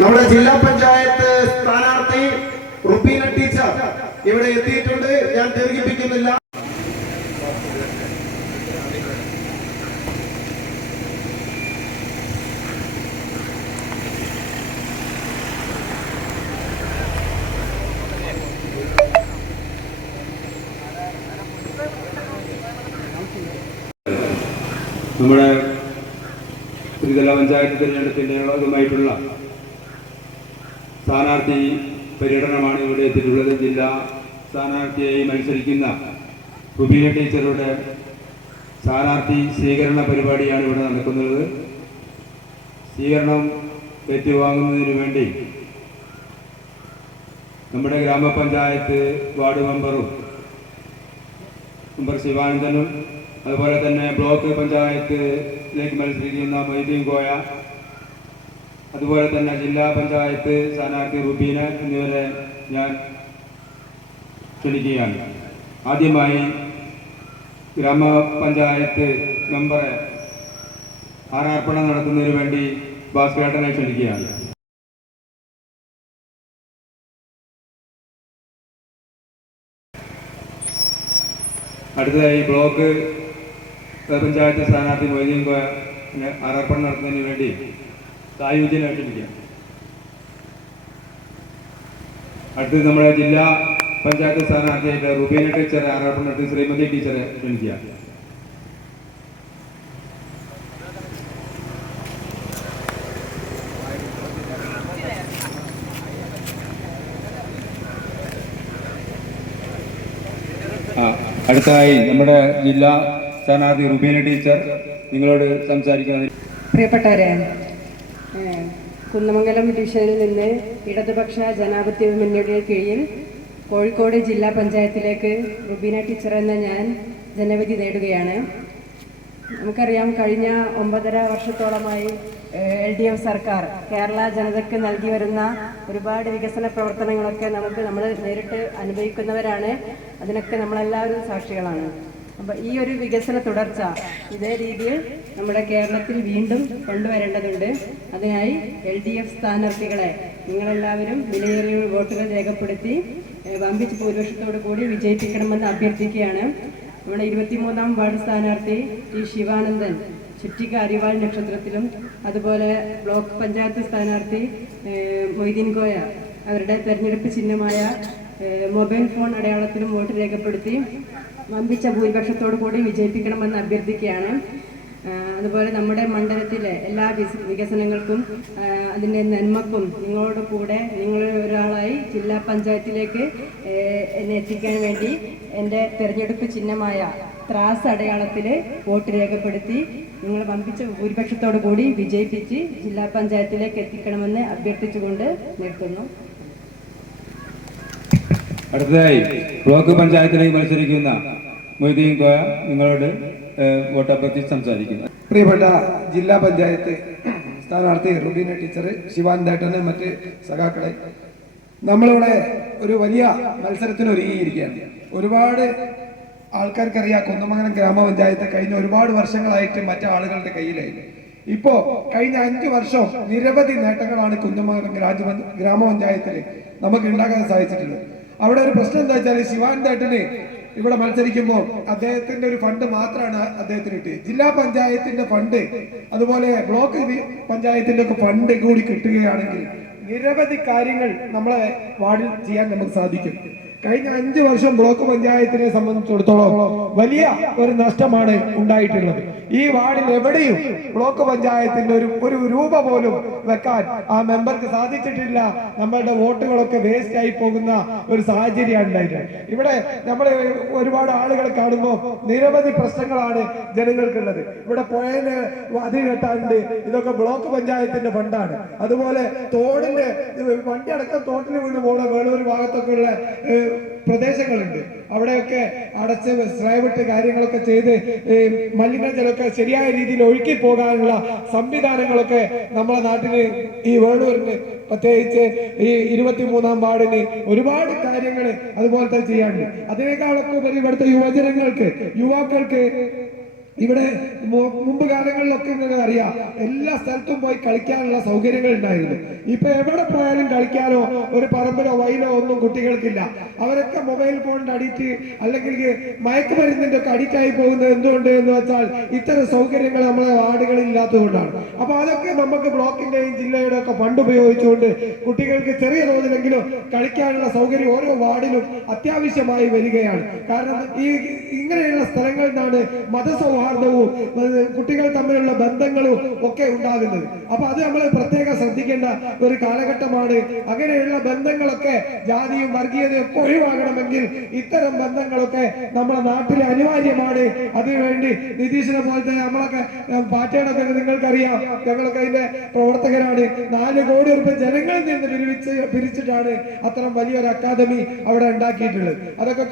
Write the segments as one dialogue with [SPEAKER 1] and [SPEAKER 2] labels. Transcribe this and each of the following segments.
[SPEAKER 1] നമ്മുടെ ജില്ലാ പഞ്ചായത്ത് സ്ഥാനാർത്ഥി റുബീന ടീച്ചർ ഇവിടെ എത്തിയിട്ടുണ്ട്. ഞാൻ ദീർഘിപ്പിക്കുന്നില്ല.
[SPEAKER 2] നമ്മുടെ ത്രിതല പഞ്ചായത്ത് തിരഞ്ഞെടുപ്പിന്റെ ഭാഗമായിട്ടുള്ള സ്ഥാനാർത്ഥി പര്യടനമാണ് ഇവിടെ തിരുവനന്തപുരം ജില്ലാ സ്ഥാനാർത്ഥിയായി മത്സരിക്കുന്ന റുബീന ടീച്ചറുടെ സ്ഥാനാർത്ഥി സ്വീകരണ പരിപാടിയാണ് ഇവിടെ നടക്കുന്നത്. സ്വീകരണം ഏറ്റുവാങ്ങുന്നതിന് വേണ്ടി നമ്മുടെ ഗ്രാമപഞ്ചായത്ത് വാർഡ് മെമ്പറും മെമ്പർ ശിവാനന്ദനും അതുപോലെ തന്നെ ബ്ലോക്ക് പഞ്ചായത്തിലേക്ക് മത്സരിക്കുന്ന മൊയ്തീൻ കോയ അതുപോലെ തന്നെ ജില്ലാ പഞ്ചായത്ത് സ്ഥാനാർത്ഥി റുബീന എന്നിവരെ ഞാൻ ക്ഷണിക്കുകയാണ്. ആദ്യമായി ഗ്രാമപഞ്ചായത്ത് മെമ്പറെ ആരാർപ്പണം നടത്തുന്നതിന് വേണ്ടി ഭാസ്കരേട്ടനെ ക്ഷണിക്കുകയാണ്. അടുത്തതായി ബ്ലോക്ക് പഞ്ചായത്ത് സ്ഥാനാർത്ഥി മൊയ്തീൻ കോയ ആർപ്പണം നടത്തുന്നതിന് വേണ്ടി ക്ഷണിക്കാം അടുത്തത് നമ്മുടെ ജില്ലാ പഞ്ചായത്ത് സ്ഥാനാർത്ഥിയായിട്ട് റുബീന ടീച്ചറെ നടത്തി ശ്രീമതി ടീച്ചറെ ക്ഷണിക്കുക അടുത്തായി നമ്മുടെ ജില്ലാ സ്ഥാനാർത്ഥി റുബീന ടീച്ചർ നിങ്ങളോട് സംസാരിക്കുന്നത്.
[SPEAKER 3] പ്രിയപ്പെട്ടവരെ കുന്നമംഗലം ഡിവിഷനിൽ നിന്ന് ഇടതുപക്ഷ ജനാധിപത്യ മുന്നണിയുടെ കീഴിൽ കോഴിക്കോട് ജില്ലാ പഞ്ചായത്തിലേക്ക് റുബീന ടീച്ചർ എന്ന ഞാൻ ജനവിധി നേടുകയാണ്. നമുക്കറിയാം കഴിഞ്ഞ ഒമ്പതര വർഷത്തോളമായി എൽ ഡി എഫ് സർക്കാർ കേരള ജനതയ്ക്ക് നൽകി വരുന്ന ഒരുപാട് വികസന പ്രവർത്തനങ്ങളൊക്കെ നമുക്ക് നമ്മൾ നേരിട്ട് അനുഭവിക്കുന്നവരാണ്. അതിനൊക്കെ നമ്മളെല്ലാവരും സാക്ഷികളാണ്. അപ്പൊ ഈ ഒരു വികസന തുടർച്ച ഇതേ രീതിയിൽ നമ്മുടെ കേരളത്തിൽ വീണ്ടും കൊണ്ടുവരേണ്ടതുണ്ട്. അതിനായി എൽ ഡി എഫ് സ്ഥാനാർത്ഥികളെ നിങ്ങളെല്ലാവരും വിലയേറിയ വോട്ടുകൾ രേഖപ്പെടുത്തി വമ്പിച്ച ഭൂരിപക്ഷത്തോടു കൂടി വിജയിപ്പിക്കണമെന്ന് അഭ്യർത്ഥിക്കുകയാണ്. നമ്മുടെ ഇരുപത്തിമൂന്നാം വാർഡ് സ്ഥാനാർത്ഥി ടി ശിവാനന്ദൻ ചുറ്റിക്ക അരിവാൾ നക്ഷത്രത്തിലും അതുപോലെ ബ്ലോക്ക് പഞ്ചായത്ത് സ്ഥാനാർത്ഥി മൊയ്തീൻ കോയ അവരുടെ തെരഞ്ഞെടുപ്പ് ചിഹ്നമായ മൊബൈൽ ഫോൺ അടയാളത്തിലും വോട്ട് രേഖപ്പെടുത്തി വമ്പിച്ച ഭൂരിപക്ഷത്തോടു കൂടി വിജയിപ്പിക്കണമെന്ന് അഭ്യർത്ഥിക്കുകയാണ്. അതുപോലെ നമ്മുടെ മണ്ഡലത്തിലെ എല്ലാ വികസനങ്ങൾക്കും അതിന്റെ നന്മക്കും നിങ്ങളോട് കൂടെ നിങ്ങൾ ഒരാളായി ജില്ലാ പഞ്ചായത്തിലേക്ക് എന്നെ എത്തിക്കാൻ വേണ്ടി എന്റെ തെരഞ്ഞെടുപ്പ് ചിഹ്നമായ ത്രാസ് അടയാളത്തിൽ വോട്ട് രേഖപ്പെടുത്തി നിങ്ങൾ വമ്പിച്ച ഭൂരിപക്ഷത്തോടു കൂടി വിജയിപ്പിച്ച് ജില്ലാ പഞ്ചായത്തിലേക്ക് എത്തിക്കണമെന്ന് അഭ്യർത്ഥിച്ചുകൊണ്ട് നിർത്തുന്നു.
[SPEAKER 2] അടുത്തതായി ബ്ലോക്ക് പഞ്ചായത്തിലേക്ക് മത്സരിക്കുന്ന മൊയ്തീൻ കോയ നിങ്ങളോട് വോട്ടപ്പത്തി സംസാരിക്കുന്നു.
[SPEAKER 4] പ്രിയപ്പെട്ട ജില്ലാ പഞ്ചായത്ത് സ്ഥാനാർത്ഥി റുബീന ടീച്ചർ ശിവാൻ ദേട്ടനെ മറ്റ് സഖാക്കളെ നമ്മളിവിടെ ഒരു വലിയ മത്സരത്തിന് ഒരുങ്ങിയിരിക്കുകയാണ്. ഒരുപാട് ആൾക്കാർക്കറിയാം കുന്നമംഗലം ഗ്രാമപഞ്ചായത്ത് കഴിഞ്ഞ ഒരുപാട് വർഷങ്ങളായിട്ട് മറ്റു ആളുകളുടെ കയ്യിലായി ഇപ്പോ കഴിഞ്ഞ അഞ്ചു വർഷം നിരവധി നേട്ടങ്ങളാണ് കുന്നമംഗലം ഗ്രാമ ഗ്രാമപഞ്ചായത്തിൽ നമുക്ക് ഉണ്ടാക്കാൻ സാധിച്ചിട്ടുള്ളത്. അവിടെ ഒരു പ്രശ്നം എന്താ വെച്ചാൽ ശിവാനന്ദേട്ടന് ഇവിടെ മത്സരിക്കുമ്പോൾ അദ്ദേഹത്തിന്റെ ഒരു ഫണ്ട് മാത്രമാണ് അദ്ദേഹത്തിന് കിട്ടിയത്. ജില്ലാ പഞ്ചായത്തിന്റെ ഫണ്ട് അതുപോലെ ബ്ലോക്ക് പഞ്ചായത്തിന്റെ ഒക്കെ ഫണ്ട് കൂടി കിട്ടുകയാണെങ്കിൽ നിരവധി കാര്യങ്ങൾ നമ്മളെ വാർഡിൽ ചെയ്യാൻ നമുക്ക് സാധിക്കും. കഴിഞ്ഞ അഞ്ചു വർഷം ബ്ലോക്ക് പഞ്ചായത്തിനെ സംബന്ധിച്ചിടത്തോളം വലിയ ഒരു നഷ്ടമാണ് ഉണ്ടായിട്ടുള്ളത്. ഈ വാർഡിൽ എവിടെയും ബ്ലോക്ക് പഞ്ചായത്തിന്റെ ഒരു ഒരു രൂപ പോലും വെക്കാൻ ആ മെമ്പർക്ക് സാധിച്ചിട്ടില്ല. നമ്മളുടെ വോട്ടുകളൊക്കെ വേസ്റ്റ് ആയി പോകുന്ന ഒരു സാഹചര്യമാണ് ഉണ്ടായിട്ടുള്ളത്. ഇവിടെ നമ്മൾ ഒരുപാട് ആളുകൾ കാണുമ്പോൾ നിരവധി പ്രശ്നങ്ങളാണ് ജനങ്ങൾക്കുള്ളത്. ഇവിടെ പുഴയിൽ അതി കെട്ടാനുണ്ട്. ഇതൊക്കെ ബ്ലോക്ക് പഞ്ചായത്തിന്റെ ഫണ്ടാണ്. അതുപോലെ തോടിന്റെ വണ്ടി അടക്കം തോട്ടിൽ വീണ് പോണ വേളൂർ ഭാഗത്തൊക്കെ ഉള്ള പ്രദേശങ്ങളുണ്ട്. അവിടെയൊക്കെ അടച്ച് ശ്രയവിട്ട് കാര്യങ്ങളൊക്കെ ചെയ്ത് മലിനജലമൊക്കെ ശരിയായ രീതിയിൽ ഒഴുക്കി പോകാനുള്ള സംവിധാനങ്ങളൊക്കെ നമ്മുടെ നാട്ടിൽ ഈ വേളൂരിന് പ്രത്യേകിച്ച് ഈ ഇരുപത്തിമൂന്നാം വാർഡിന് ഒരുപാട് കാര്യങ്ങൾ തന്നെ ചെയ്യാനുണ്ട്. അതിനേക്കാളൊക്കെ ഉപരി ഇവിടുത്തെ യുവജനങ്ങൾക്ക് യുവാക്കൾക്ക് ഇവിടെ മുമ്പ് കാലങ്ങളിലൊക്കെ നിങ്ങൾക്ക് അറിയാം എല്ലാ സ്ഥലത്തും പോയി കളിക്കാനുള്ള സൗകര്യങ്ങൾ ഉണ്ടായിരുന്നു. ഇപ്പൊ എവിടെ പോയാലും കളിക്കാനോ ഒരു പറമ്പിലോ വയലോ ഒന്നും കുട്ടികൾക്കില്ല. അവരൊക്കെ മൊബൈൽ ഫോണിന്റെ അടിച്ച് അല്ലെങ്കിൽ മയക്കുമരുന്നിന്റെ ഒക്കെ അഡിക്റ്റ് ആയി പോകുന്നത് എന്തുകൊണ്ട് എന്ന് വെച്ചാൽ ഇത്തരം സൗകര്യങ്ങൾ നമ്മളെ വാർഡുകളിൽ ഇല്ലാത്തതുകൊണ്ടാണ് അപ്പൊ അതൊക്കെ നമുക്ക് ബ്ലോക്കിന്റെയും ജില്ലയുടെ ഒക്കെ ഫണ്ട് ഉപയോഗിച്ചുകൊണ്ട് കുട്ടികൾക്ക് ചെറിയ തോതിലെങ്കിലും കളിക്കാനുള്ള സൗകര്യം ഓരോ വാർഡിലും അത്യാവശ്യമായി വരികയാണ്. കാരണം ഈ ഇങ്ങനെയുള്ള സ്ഥലങ്ങളിൽ നിന്നാണ് മതസൗഹാർദ്ദവും സൗഹാർദ്ദവും കുട്ടികൾ തമ്മിലുള്ള ബന്ധങ്ങളും ഒക്കെ ഉണ്ടാകുന്നത്. അപ്പൊ അത് നമ്മൾ പ്രത്യേകം ശ്രദ്ധിക്കേണ്ട ഒരു കാലഘട്ടമാണ്. അങ്ങനെയുള്ള ബന്ധങ്ങളൊക്കെ ജാതിയും വർഗീയതയും ഒക്കെ ഒഴിവാകണമെങ്കിൽ ഇത്തരം ബന്ധങ്ങളൊക്കെ നമ്മുടെ നാട്ടിൽ അനിവാര്യമാണ്. അതിനുവേണ്ടി നിതീഷിനെ തന്നെ നമ്മളൊക്കെ പാറ്റേണൊക്കെ നിങ്ങൾക്കറിയാം. ഞങ്ങളൊക്കെ അതിന്റെ പ്രവർത്തകരാണ്. നാല് കോടി റുപ്യ ജനങ്ങളിൽ നിന്ന് പിരിവിച്ച് പിരിച്ചിട്ടാണ് അത്തരം വലിയൊരു അക്കാദമി അവിടെ ഉണ്ടാക്കിയിട്ടുള്ളത്. അതൊക്കെ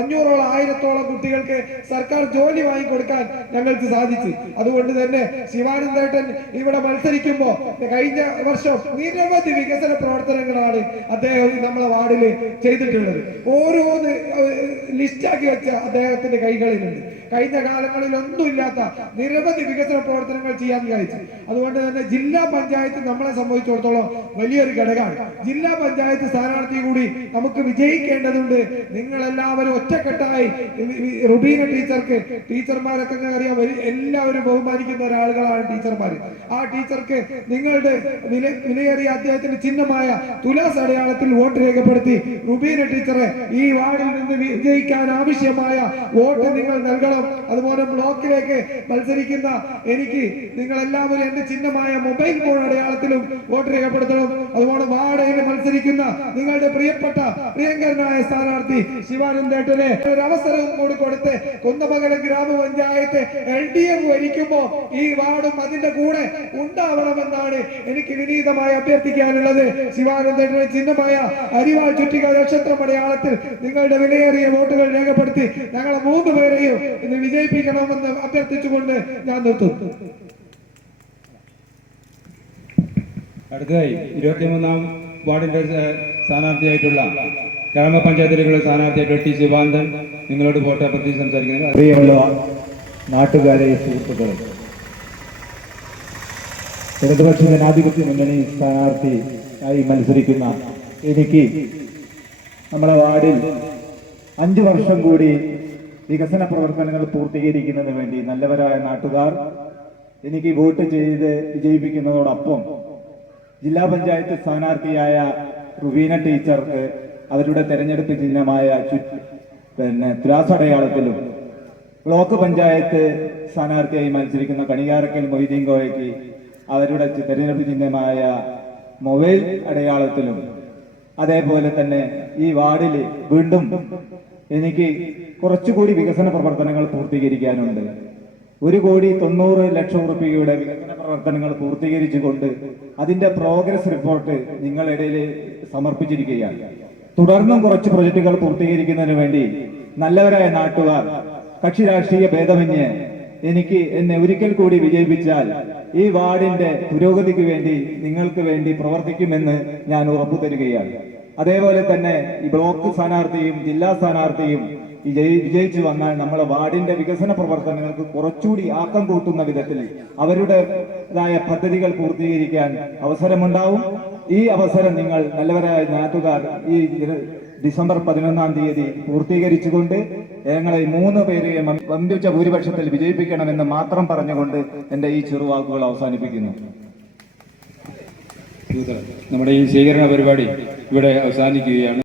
[SPEAKER 4] അഞ്ഞൂറോളം ആയിരത്തോളം കുട്ടികൾക്ക് സർക്കാർ ജോലി വാങ്ങിക്കൊടുക്കാൻ ഞങ്ങൾക്ക് സാധിച്ചു. അതുകൊണ്ട് തന്നെ ശിവാനന്ദേട്ടൻ ഇവിടെ മത്സരിക്കുമ്പോ കഴിഞ്ഞ വർഷം നിരവധി വികസന പ്രവർത്തനങ്ങളാണ് അദ്ദേഹം നമ്മളെ വാർഡിൽ ചെയ്തിട്ടുള്ളത്. ഓരോന്ന് ലിസ്റ്റാക്കി വെച്ച അദ്ദേഹത്തിന്റെ കൈകളിലുണ്ട്. കഴിഞ്ഞ കാലങ്ങളിൽ ഒന്നുമില്ലാത്ത നിരവധി വികസന പ്രവർത്തനങ്ങൾ ചെയ്യാൻ കഴിച്ചു അതുകൊണ്ട് തന്നെ ജില്ലാ പഞ്ചായത്ത് നമ്മളെ സംബന്ധിച്ചിടത്തോളം വലിയൊരു ഘടകമാണ്. ജില്ലാ പഞ്ചായത്ത് സ്ഥാനാർത്ഥി കൂടി നമുക്ക് വിജയിക്കേണ്ടതുണ്ട്. നിങ്ങൾ എല്ലാവരും ഒറ്റക്കെട്ടായി റുബീന ടീച്ചർക്ക് ടീച്ചർമാരൊക്കെ അറിയാം. എല്ലാവരും ബഹുമാനിക്കുന്ന ഒരാളുകളാണ് ടീച്ചർമാർ ആ ടീച്ചർക്ക് നിങ്ങളുടെ വില വിലയേറിയ അദ്ദേഹത്തിന്റെ ചിഹ്നമായ തുലാസ് അടയാളത്തിൽ വോട്ട് രേഖപ്പെടുത്തി റുബീന ടീച്ചറെ ഈ വാർഡിൽ നിന്ന് വിജയിക്കാൻ ആവശ്യമായ വോട്ട് നിങ്ങൾ നൽകണം. അതുപോലെ ബ്ലോക്കിലേക്ക് മത്സരിക്കുന്ന എനിക്ക് നിങ്ങൾ എല്ലാവരും എന്റെ ചിഹ്നമായ മൊബൈൽ ഫോൺ അടയാളത്തിലും വോട്ട് രേഖപ്പെടുത്തണം. അതുപോലെ വാടകയിൽ മത്സരിക്കുന്ന നിങ്ങളുടെ പ്രിയപ്പെട്ട പ്രിയങ്കരനായ സ്ഥാനാർത്ഥി ശിവാനന്ദേട്ടനെ ഒരു അവസരം കൂടി കൊടുത്ത് കുന്നമംഗലം ഗ്രാമപഞ്ചായത്ത് എൽ ഡി എഫ് ഭരിക്കുമ്പോ ഈ വാർഡും അതിന്റെ കൂടെ ഉണ്ടാവണമെന്നാണ് എനിക്ക് വിനീതമായി അഭ്യർത്ഥിക്കാനുള്ളത്. ശിവാനന്ദേട്ടനെ ചിഹ്നമായ അരിവാൾ ചുറ്റിക നക്ഷത്ര മലയാളത്തിൽ നിങ്ങളുടെ വിലയേറിയ വോട്ടുകൾ രേഖപ്പെടുത്തി ഞങ്ങളെ മൂന്ന് പേരെയും ഇന്ന് വിജയിപ്പിക്കണമെന്ന് അഭ്യർത്ഥിച്ചുകൊണ്ട് ഞാൻ നിർത്തുന്നു.
[SPEAKER 2] അടുത്തതായി ഇരുപത്തിമൂന്നാം വാർഡിന്റെ സ്ഥാനാർത്ഥിയായിട്ടുള്ള ഗ്രാമപഞ്ചായത്തിലേക്കുള്ള സ്ഥാനാർത്ഥിയായിട്ടുള്ള ടി ശിവാന്തൻ നിങ്ങളോട് വോട്ട് പ്രതി സംസാരിക്കുന്നത്.
[SPEAKER 5] പ്രിയമുള്ള നാട്ടുകാരെ സുഹൃത്തുക്കളെ ഇടതുപക്ഷ ജനാധിപത്യ മുന്നണി സ്ഥാനാർത്ഥി ആയി മത്സരിക്കുന്ന എനിക്ക് നമ്മുടെ വാർഡിൽ അഞ്ചു വർഷം കൂടി വികസന പ്രവർത്തനങ്ങൾ പൂർത്തീകരിക്കുന്നതിന് വേണ്ടി നല്ലവരായ നാട്ടുകാർ എനിക്ക് വോട്ട് ചെയ്ത് വിജയിപ്പിക്കുന്നതോടൊപ്പം ജില്ലാ പഞ്ചായത്ത് സ്ഥാനാർത്ഥിയായ റുവീന ടീച്ചർക്ക് അവരുടെ തെരഞ്ഞെടുപ്പ് ചിഹ്നമായ പിന്നെ തുലാസടയാളത്തിലും ബ്ലോക്ക് പഞ്ചായത്ത് സ്ഥാനാർത്ഥിയായി മത്സരിക്കുന്ന കണിയാറക്കൽ മൊയ്തീൻ കോയയ്ക്ക് അവരുടെ തെരഞ്ഞെടുപ്പ് ചിഹ്നമായ മൊബൈൽ അടയാളത്തിലും അതേപോലെ തന്നെ ഈ വാർഡിൽ വീണ്ടും എനിക്ക് കുറച്ചുകൂടി വികസന പ്രവർത്തനങ്ങൾ പൂർത്തീകരിക്കാനുണ്ട്. ഒരു കോടി തൊണ്ണൂറ് ലക്ഷം റുപ്യയുടെ വികസന പ്രവർത്തനങ്ങൾ പൂർത്തീകരിച്ചുകൊണ്ട് അതിന്റെ പ്രോഗ്രസ് റിപ്പോർട്ട് നിങ്ങളിടയിൽ സമർപ്പിച്ചിരിക്കുകയാണ്. തുടർന്നും കുറച്ച് പ്രൊജക്ടുകൾ പൂർത്തീകരിക്കുന്നതിന് വേണ്ടി നല്ലവരായ നാട്ടുകാർ കക്ഷി രാഷ്ട്രീയ ഭേദമന്യേ എനിക്ക് എന്നെ ഒരിക്കൽ കൂടി വിജയിപ്പിച്ചാൽ ഈ വാർഡിന്റെ പുരോഗതിക്ക് വേണ്ടി നിങ്ങൾക്ക് വേണ്ടി പ്രവർത്തിക്കുമെന്ന് ഞാൻ ഉറപ്പു തരികയാണ് അതേപോലെ തന്നെ ബ്ലോക്ക് സ്ഥാനാർത്ഥിയും ജില്ലാ സ്ഥാനാർത്ഥിയും വിജയി വിജയിച്ചു വന്നാൽ നമ്മുടെ വാർഡിന്റെ വികസന പ്രവർത്തനങ്ങൾക്ക് കുറച്ചുകൂടി ആക്കം കൂട്ടുന്ന വിധത്തിൽ അവരുടേതായ പദ്ധതികൾ പൂർത്തീകരിക്കാൻ അവസരമുണ്ടാവും. ഈ അവസരം നിങ്ങൾ നല്ലവരായ നാട്ടുകാർ ഈ ഡിസംബർ പതിനൊന്നാം തീയതി പൂർത്തീകരിച്ചുകൊണ്ട് ഞങ്ങളെ മൂന്ന് പേരെയും വമ്പിച്ച ഭൂരിപക്ഷത്തിൽ വിജയിപ്പിക്കണമെന്ന് മാത്രം പറഞ്ഞുകൊണ്ട് എന്റെ ഈ ചെറുവാക്കുകൾ അവസാനിപ്പിക്കുന്നു.
[SPEAKER 2] നമ്മുടെ ഈ സ്വീകരണ പരിപാടി ഇവിടെ അവസാനിക്കുകയാണ്.